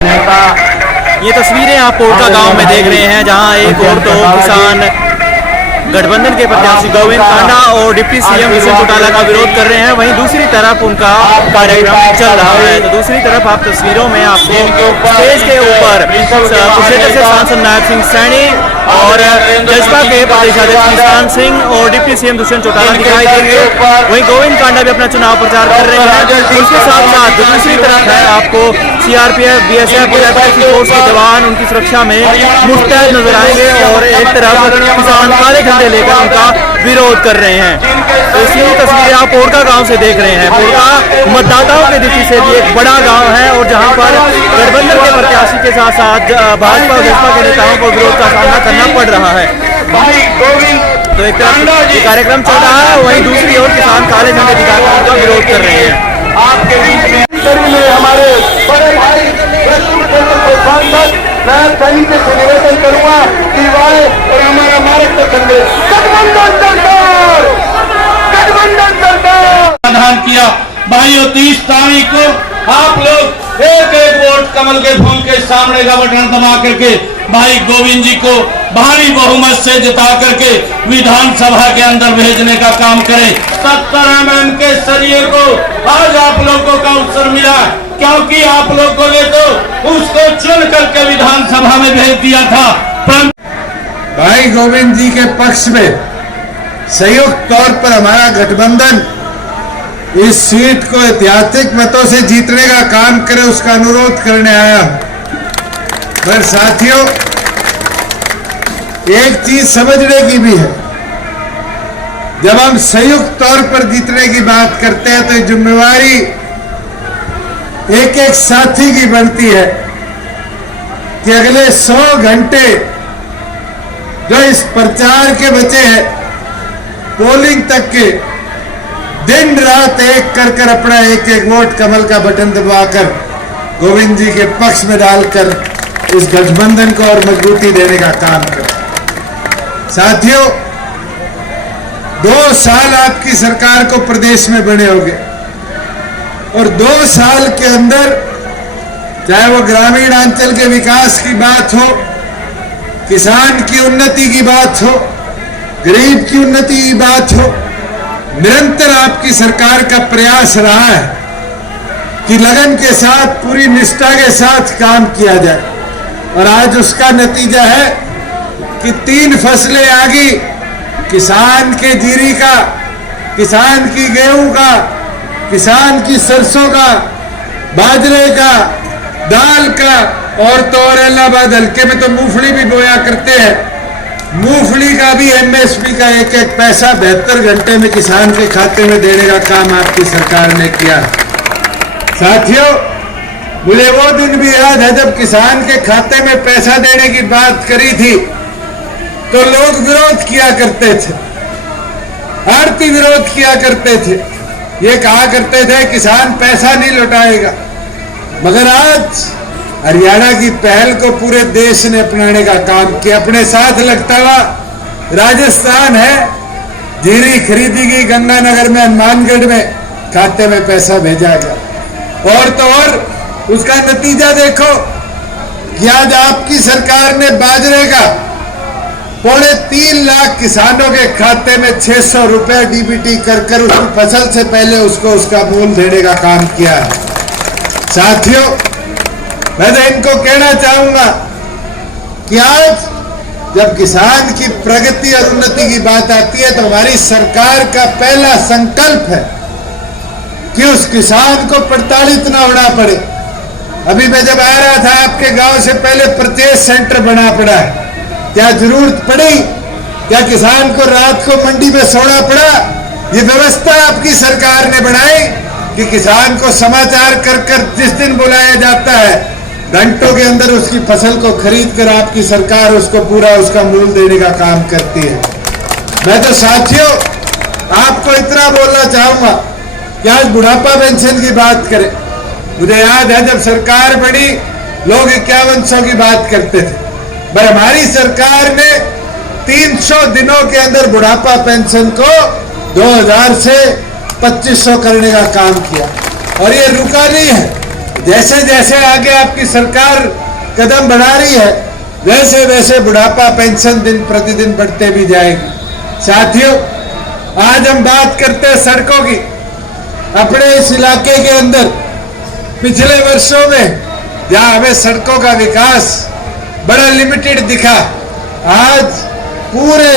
ये तस्वीरें आप पोरका गांव में देख रहे हैं, जहां एक और तो किसान गठबंधन के प्रत्याशी गोविंद कांडा और डिप्टी सीएम दुष्यंत चौटाला का विरोध कर रहे हैं। वहीं दूसरी तरफ उनका कार्यक्रम चल रहा है। तो दूसरी तरफ आप तस्वीरों में आपको स्टेज के ऊपर कुरुक्षेत्र से सांसद नायब सिंह सैनी और जसपा के प्रदेशाध्यक्ष निशान सिंह और डिप्टी सीएम दुष्यंत चौटाला दिखाई देंगे। वहीं गोविंद कांडा भी अपना चुनाव प्रचार कर रहे हैं। उसके साथ साथ दूसरी तरफ है आपको सीआरपीएफ, बीएसएफ और एफआईसी फोर्स के जवान उनकी सुरक्षा में मुस्तैद नजर आएंगे और एक तरफ किसान काले झंडे लेकर उनका विरोध कर रहे हैं। तो इसी तस्वीरें आप पोरका गांव से देख रहे हैं। पोरका मतदाताओं की दृष्टि से भी एक बड़ा गांव है और जहां पर गठबंधन के प्रत्याशी के साथ साथ भाजपा और जसपा के नेताओं को विरोध का सामना करना पड़ रहा है। तो एक तरफ ये कार्यक्रम चल रहा है, वहीं दूसरी ओर किसान काले झंडे दिखाकर उनका विरोध कर रहे हैं। आपके बीच में हमारे बड़े भाई सांसद मैं सही से निवेदन करूंगा कि वाय और हमारा महाराष्ट्र कांग्रेस गठबंधन सरकार समाधान किया। भाइयों 30 तारीख को आप लोग एक एक वोट कमल के फूल के सामने का बटन दबा करके भाई गोविंद जी को भारी बहुमत से जिता करके विधानसभा के अंदर भेजने का काम करें। 70 mm के सरिये को आज आप लोगों का अवसर मिला, क्योंकि आप लोगों ने तो उसको चुन करके विधानसभा में भेज दिया था। भाई गोविंद जी के पक्ष में संयुक्त तौर पर हमारा गठबंधन इस सीट को ऐतिहासिक मतों से जीतने का काम करे, उसका अनुरोध करने आया। पर साथियों, एक चीज समझने की भी है, जब हम संयुक्त तौर पर जीतने की बात करते हैं तो जिम्मेवारी एक एक साथी की बनती है कि अगले 100 घंटे जो इस प्रचार के बचे हैं, पोलिंग तक के, दिन रात एक कर कर अपना एक एक वोट कमल का बटन दबाकर गोविंद जी के पक्ष में डालकर इस गठबंधन को और मजबूती देने का काम करें। साथियों, 2 साल आपकी सरकार को प्रदेश में बने होंगे और 2 साल के अंदर चाहे वो ग्रामीण अंचल के विकास की बात हो, किसान की उन्नति की बात हो, गरीब की उन्नति की बात हो, निरंतर आपकी सरकार का प्रयास रहा है कि लगन के साथ, पूरी निष्ठा के साथ काम किया जाए। और आज उसका नतीजा है कि 3 फसलें आ गई, किसान के जीरी का, किसान की गेहूं का, किसान की सरसों का, बाजरे का, दाल का, और तो और इलाहाबाद हल्के में तो मूंगफली भी बोया करते हैं। मूंगफली का भी एमएसपी का एक एक पैसा 72 घंटे में किसान के खाते में देने का काम आपकी सरकार ने किया। साथियों, मुझे वो दिन भी याद है जब किसान के खाते में पैसा देने की बात करी थी तो लोग विरोध किया करते थे, आड़ती विरोध किया करते थे, ये कहा करते थे किसान पैसा नहीं लौटाएगा। मगर आज हरियाणा की पहल को पूरे देश ने अपनाने का काम किया। अपने साथ लगता हुआ राजस्थान है, जीरी खरीदी गई गंगानगर में, हनुमानगढ़ में, खाते में पैसा भेजा गया। और तो और उसका नतीजा देखो कि आज आपकी सरकार ने बाजरे का 3.25 लाख किसानों के खाते में 600 रुपए डीबीटी कर कर उसकी फसल से पहले उसको उसका मूल देने का काम किया है। साथियों, मैं तो इनको कहना चाहूंगा कि आज जब किसान की प्रगति और उन्नति की बात आती है तो हमारी सरकार का पहला संकल्प है कि उस किसान को प्रताड़ित ना होना पड़े। अभी मैं जब आ रहा था आपके गांव से पहले परचेज सेंटर बना पड़ा है। क्या जरूरत पड़ी? क्या किसान को रात को मंडी में सोना पड़ा? ये व्यवस्था आपकी सरकार ने बनाई कि किसान को समाचार कर कर जिस दिन बुलाया जाता है, घंटों के अंदर उसकी फसल को खरीद कर आपकी सरकार उसको पूरा उसका मूल देने का काम करती है। मैं तो साथियों आपको इतना बोलना चाहूंगा कि आज बुढ़ापा पेंशन की बात करें। मुझे याद है जब सरकार बनी लोग 5100 की बात करते थे, पर हमारी सरकार ने 300 दिनों के अंदर बुढ़ापा पेंशन को 2000 से 2500 करने का काम किया। और ये रुका नहीं है, जैसे जैसे आगे आपकी सरकार कदम बढ़ा रही है, वैसे वैसे बुढ़ापा पेंशन दिन प्रतिदिन बढ़ते भी जाएगी। साथियों, आज हम बात करते हैं सड़कों की। अपने इस इलाके के अंदर पिछले वर्षों में जहां हमें सड़कों का विकास बड़ा लिमिटेड दिखा, आज पूरे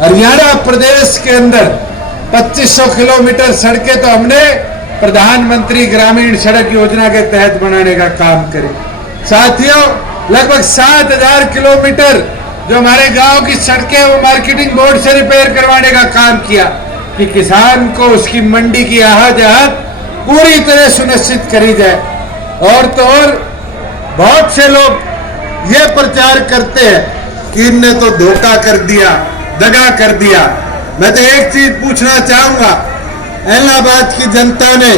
हरियाणा प्रदेश के अंदर 2500 किलोमीटर सड़कें तो हमने प्रधानमंत्री ग्रामीण सड़क योजना के तहत बनाने का काम करें। साथियों, लगभग 7000 किलोमीटर जो हमारे गांव की सड़कें वो मार्केटिंग बोर्ड से रिपेयर करवाने का काम किया कि किसान को उसकी मंडी की आहत पूरी तरह सुनिश्चित करी जाए। और तो और बहुत से लोग ये प्रचार करते हैं कि इनने तो धोखा कर दिया, दगा कर दिया। मैं तो एक चीज पूछना चाहूंगा, इलाहाबाद की जनता ने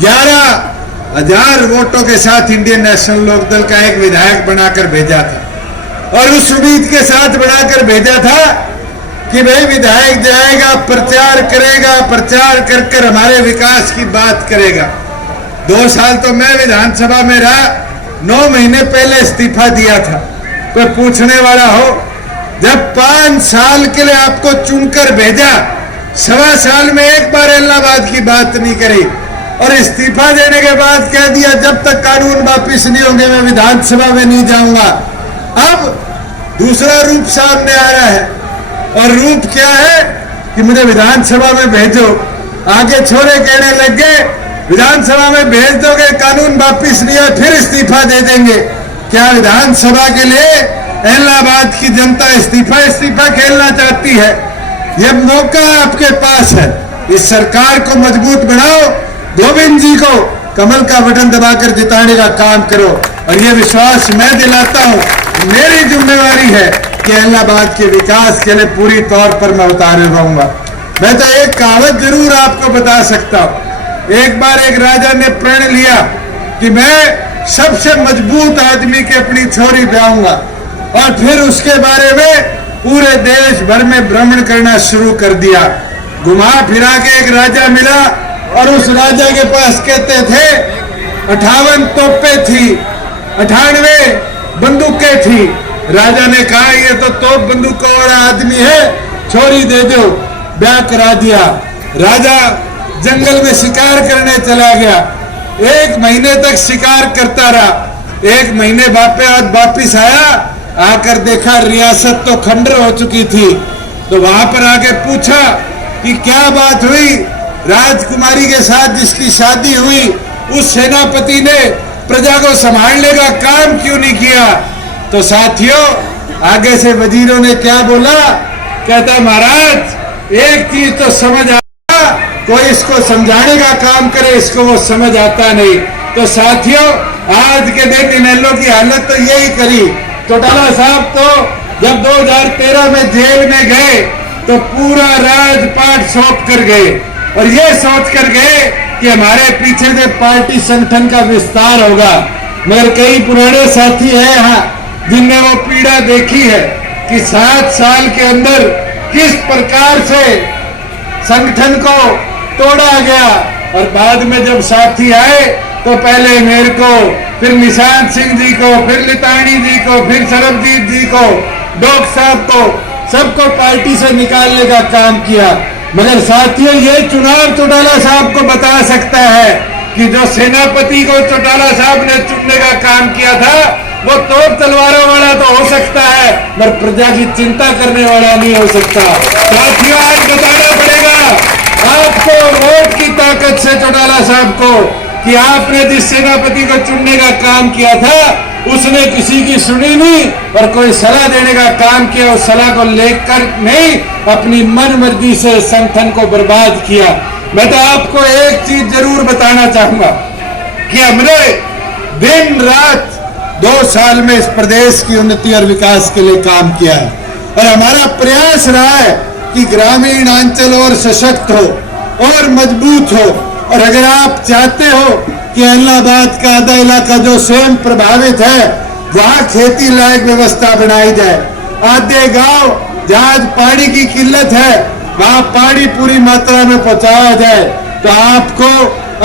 11,000 वोटों के साथ इंडियन नेशनल लोकदल का एक विधायक बनाकर भेजा था और उस उम्मीद के साथ बनाकर भेजा था कि भाई विधायक जाएगा, प्रचार करेगा, प्रचार कर कर हमारे विकास की बात करेगा। 2 साल तो मैं विधानसभा में रहा, 9 महीने पहले इस्तीफा दिया था। कोई पूछने वाला हो, जब 5 साल के लिए आपको चुनकर भेजा, 1.25 साल में एक बार इलाहाबाद की बात नहीं करी और इस्तीफा देने के बाद कह दिया जब तक कानून वापिस नहीं होंगे मैं विधानसभा में नहीं जाऊंगा। अब दूसरा रूप सामने आ रहा है और रूप क्या है कि मुझे विधानसभा में भेजो। आगे छोरे कहने लग गए विधानसभा में भेज दोगे, कानून वापिस नहीं है, फिर इस्तीफा दे देंगे। क्या विधानसभा के लिए इलाहाबाद की जनता इस्तीफा खेलना चाहती है? यह मौका आपके पास है, इस सरकार को मजबूत बनाओ, गोविंद जी को कमल का बटन दबाकर जिताने का काम करो। और यह विश्वास मैं दिलाता हूं, मेरी जिम्मेवारी है कि इलाहाबाद के विकास के लिए पूरी तौर पर मैं उतारे रहूंगा। मैं तो एक कहावत जरूर आपको बता सकता हूं। एक बार एक राजा ने प्रण लिया कि मैं सबसे मजबूत आदमी की अपनी छोरी ब्याहूंगा और फिर उसके बारे में पूरे देश भर में भ्रमण करना शुरू कर दिया। घुमा फिरा के एक राजा मिला और उस राजा के पास कहते थे 58 तोपें थी, 98 बंदूकें थी। राजा ने कहा ये तो तोप बंदूकों वाला आदमी है, छोरी दे दो। ब्याह करा दिया। राजा जंगल में शिकार करने चला गया। 1 महीने तक शिकार करता रहा। 1 महीने बाद वापिस आया, आकर देखा रियासत तो खंडर हो चुकी थी। तो वहां पर आके पूछा कि क्या बात हुई, राजकुमारी के साथ जिसकी शादी हुई उस सेनापति ने प्रजा को संभालने का काम क्यों नहीं किया? तो साथियों, आगे से वजीरों ने क्या बोला, कहता महाराज एक चीज तो समझ आया, कोई इसको समझाने का काम करे, इसको वो समझ आता नहीं। तो साथियों, आज के दिन इनेलो की हालत तो यही करी। चौटाला साहब तो जब 2013 में जेल में गए तो पूरा राजपाट सौंप कर गए और ये सोच कर गए कि हमारे पीछे से पार्टी संगठन का विस्तार होगा। मगर कई पुराने साथी हैं यहाँ जिनने वो पीड़ा देखी है कि 7 साल के अंदर किस प्रकार से संगठन को तोड़ा गया। और बाद में जब साथी आए तो पहले मेरे को, फिर निशांत सिंह जी को, फिर लितानी जी को, फिर सरबजीत जी को, डॉक्टर साहब को, सबको पार्टी से निकालने का काम किया। मगर साथियों, ये चुनाव चौटाला साहब को बता सकता है कि जो सेनापति को चौटाला साहब ने चुनने का काम किया था वो तोप तलवारों वाला तो हो सकता है मगर प्रजा की चिंता करने वाला नहीं हो सकता। साथियों, आज बताना पड़ेगा आपको वोट की ताकत से चौटाला साहब को कि आपने जिस सेनापति को चुनने का काम किया था उसने किसी की सुनी नहीं और कोई सलाह देने का काम किया, उस सलाह को लेकर नहीं अपनी मन मर्जी से संगठन को बर्बाद किया। मैं तो आपको एक चीज जरूर बताना चाहूंगा कि हमने दिन रात 2 साल में इस प्रदेश की उन्नति और विकास के लिए काम किया है और हमारा प्रयास रहा है कि ग्रामीण अंचल और सशक्त हो और मजबूत हो। और अगर आप चाहते हो कि इलाहाबाद का आधा इलाका जो स्वयं प्रभावित है वहां खेती लायक व्यवस्था बनाई जाए, आधे गांव जहां पानी की किल्लत है वहां पानी पूरी मात्रा में पहुंचाया जाए, तो आपको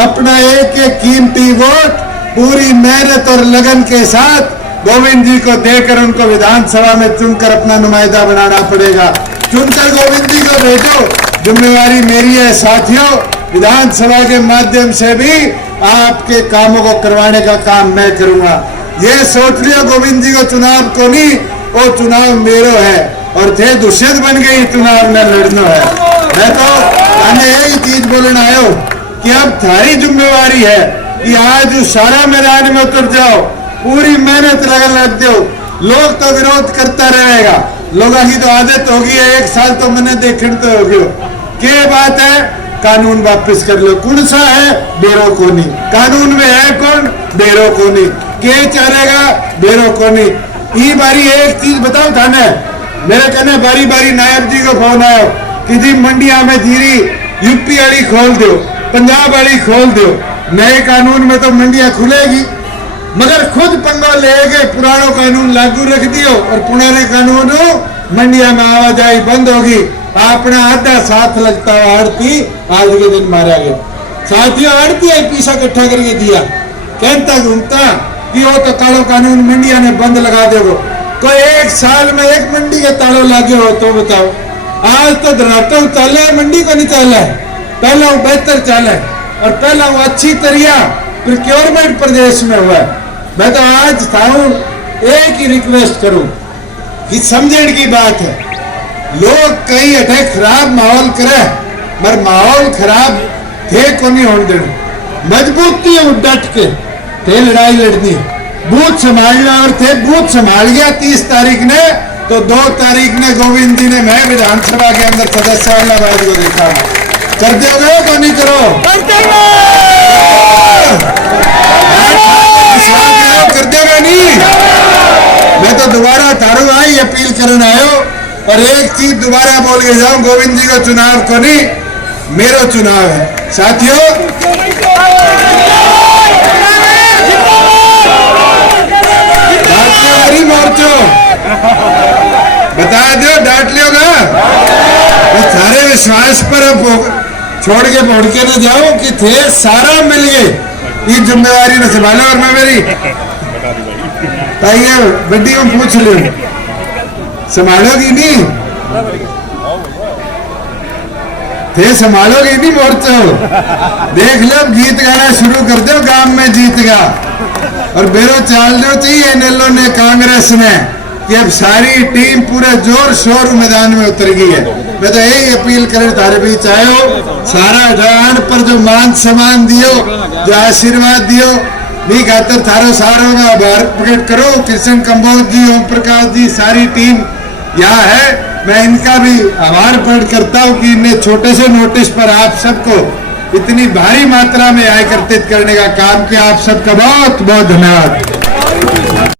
अपना एक कीमती वोट पूरी मेहनत और लगन के साथ गोविंद जी को देकर उनको विधानसभा में चुनकर अपना नुमाइंदा बनाना पड़ेगा। चुनकर गोविंद जी को भेजो, जिम्मेवारी मेरी है साथियों। विधानसभा के माध्यम से भी आपके कामों को करवाने का काम मैं करूंगा। ये सोच लियो गोविंद जी को चुनाव को नहीं, वो चुनाव मेरो है और थे दुष्यंत बन गई चुनाव में लड़ना है। मैं तो यही चीज बोलना आयो कि अब थारी जिम्मेवारी है कि आज सारा मैदान में उतर जाओ, पूरी मेहनत लग दो। लोग तो विरोध करता रहेगा, लोगों की तो आदत होगी है, एक साल तो मैंने देखने तो होगी। क्या बात है, कानून वापस कर लो। कौन सा है? बेरो को नहीं। कानून में है कौन? बेरो को नहीं। के चलेगा? बेरो को नहीं। ये बारी एक चीज बताओ थाने, मेरे कहने बारी बारी नायब जी को फोन आयो कि जी मंडिया में जीरी यूपी वाली खोल दो, पंजाब वाली खोल दो। नए कानून में तो मंडिया खुलेगी, मगर खुद पंगा लेके पुराना कानून लागू रख दियो और पुराने कानून मंडिया में आवाजाही बंद होगी। अपना आधा साथ लगता हुआ आड़ती आज के दिन मारा गया। साथियों आड़ती है पैसा इकट्ठा करके दिया, कहता घूमता कि वो तो कालो कानून मंडिया ने बंद लगा देगो। कोई एक साल में एक मंडी के तालों लागे हो तो बताओ। आज तो धरातों चाले मंडी को नहीं चाला है, पहला वो बेहतर चाला है और पहला वो अच्छी तरिया प्रोक्योरमेंट प्रदेश में हुआ है। मैं तो आज थाऊ एक ही रिक्वेस्ट करूं कि समझने की बात है, लोग कई अठे खराब माहौल करे, मगर माहौल खराब थे को नहीं होने देना। मजबूती है डट के थे लड़ाई लड़नी, बूथ संभालना और थे बूथ संभाल गया 30 तारीख ने, तो 2 तारीख ने गोविंद जी ने मैं विधानसभा के अंदर सदस्य वाला बात को देखा। कर दोगे को नहीं करो? कर देगा नहीं? मैं तो दोबारा तारू आई अपील करने आयो और एक चीज दोबारा बोल के जाऊं, गोविंद जी का चुनाव को नहीं, मेरा चुनाव है साथियों। मोर्चो बता दो, डांट लियोगा तो सारे विश्वास पर अब छोड़ के बोड़ के न जाओ कि थे सारा मिल गए ये जिम्मेवारी न संभालो। और मैं मेरी ताइए बड्डी में पूछ लो, संभालोगी नहीं? थे संभालोगी नहीं मोर्चो? देख लो गीत गाना शुरू कर दो, गांव में जीत गा और बेरो चाल दो चाहिए एनएलओ ने कांग्रेस ने कि अब सारी टीम पूरे जोर शोर मैदान में उतर गई है। मैं तो यही अपील करे तारे बीच आयो, सारा जान पर जो मान सम्मान दियो, जो आशीर्वाद दियो, भी खातर थारो सारों का आभार प्रकट करो। कृष्ण कंबोज जी, ओम प्रकाश जी, सारी टीम यहाँ है, मैं इनका भी आभार प्रकट करता हूँ कि इन्हें छोटे से नोटिस पर आप सबको इतनी भारी मात्रा में एकत्रित करने का काम किया। आप सबका बहुत बहुत धन्यवाद।